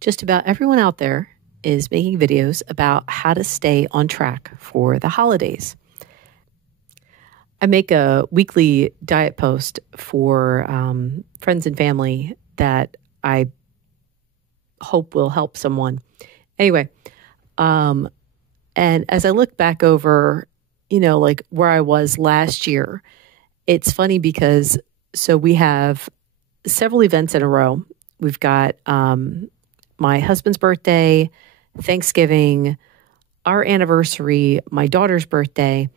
Just about everyone out there is making videos about how to stay on track for the holidays. I make a weekly diet post for friends and family that I hope will help someone. Anyway, and as I look back over, like where I was last year, it's funny because we have several events in a row. We've got my husband's birthday, Thanksgiving, our anniversary, my daughter's birthday.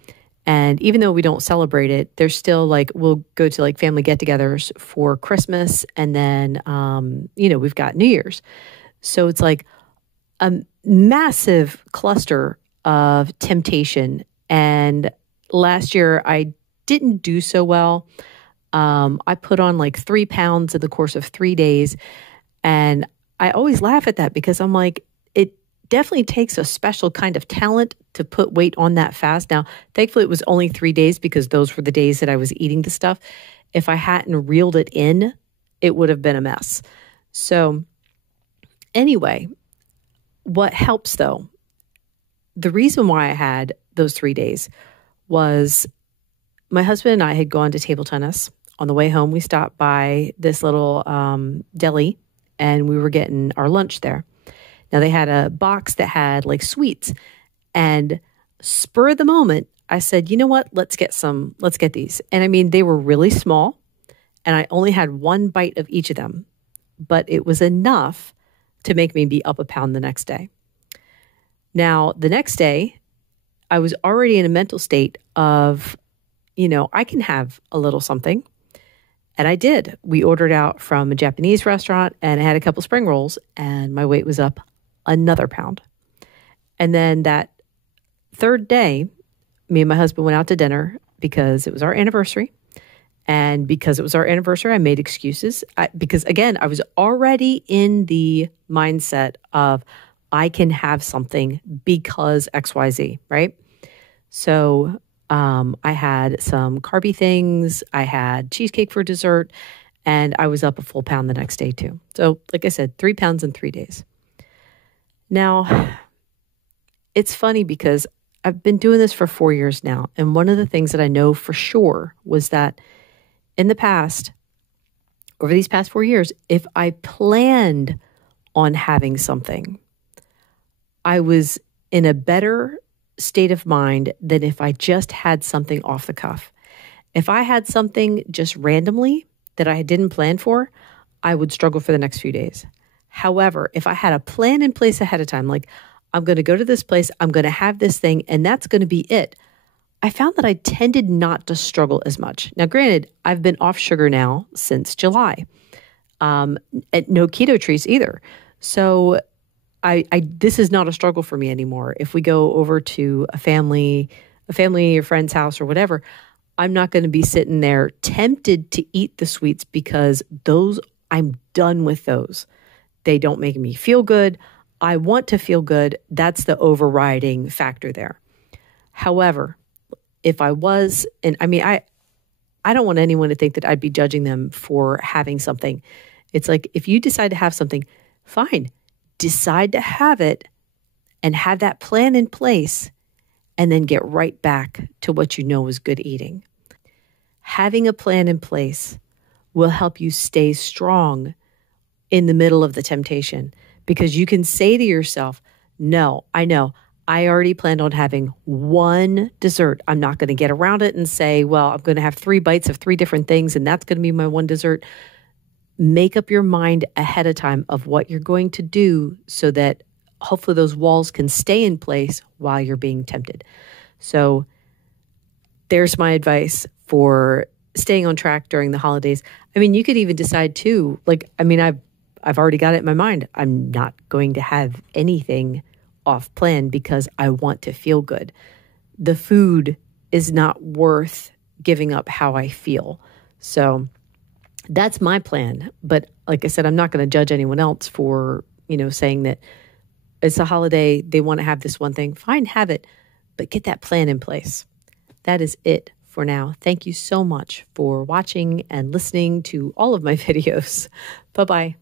And even though we don't celebrate it, there's still we'll go to family get-togethers for Christmas. And then, we've got New Year's. So it's like a massive cluster of temptation. And last year I didn't do so well. I put on 3 pounds in the course of 3 days. And I always laugh at that because I'm like, it definitely takes a special kind of talent to put weight on that fast. Now, thankfully, it was only 3 days because those were the days that I was eating the stuff. If I hadn't reeled it in, it would have been a mess. So anyway, what helps though, the reason why I had those 3 days was my husband and I had gone to table tennis. On the way home, we stopped by this little deli and we were getting our lunch there. Now they had a box that had sweets, and spur of the moment, I said, you know what, let's get these. And I mean, they were really small and I only had one bite of each of them, but it was enough to make me be up a pound the next day. Now, the next day, I was already in a mental state of, I can have a little something. And I did. We ordered out from a Japanese restaurant and I had a couple spring rolls and my weight was up another pound. And then that third day, me and my husband went out to dinner because it was our anniversary. And because it was our anniversary, I made excuses because, again, I was already in the mindset of I can have something because XYZ, right? So I had some carby things. I had cheesecake for dessert, and I was up a full pound the next day too. So like I said, 3 pounds in 3 days. Now, it's funny because I've been doing this for 4 years now. And one of the things that I know for sure was that in the past, over these past 4 years, if I planned on having something, I was in a better state of mind than if I just had something off the cuff. If I had something just randomly that I didn't plan for, I would struggle for the next few days. However, if I had a plan in place ahead of time, I'm going to go to this place, I'm going to have this thing, and that's going to be it, I found that I tended not to struggle as much. Now, granted, I've been off sugar now since July, and no keto treats either. So I this is not a struggle for me anymore. If we go over to a family or friend's house or whatever, I'm not going to be sitting there tempted to eat the sweets because I'm done with those. They don't make me feel good. I want to feel good. That's the overriding factor there. However, if I was, and I mean, I don't want anyone to think that I'd be judging them for having something. It's like, if you decide to have something, fine. Decide to have it and have that plan in place and then get right back to what you know is good eating. Having a plan in place will help you stay strong in the middle of the temptation because you can say to yourself, no, I know. I already planned on having one dessert. I'm not going to get around it and say, well, I'm going to have 3 bites of 3 different things and that's going to be my one dessert. Make up your mind ahead of time of what you're going to do so that hopefully those walls can stay in place while you're being tempted. So there's my advice for staying on track during the holidays. I mean, you could even decide too, I've already got it in my mind. I'm not going to have anything off plan because I want to feel good. The food is not worth giving up how I feel. So that's my plan. But like I said, I'm not going to judge anyone else for, saying that it's a holiday. They want to have this one thing. Fine, have it, but get that plan in place. That is it for now. Thank you so much for watching and listening to all of my videos. Bye-bye.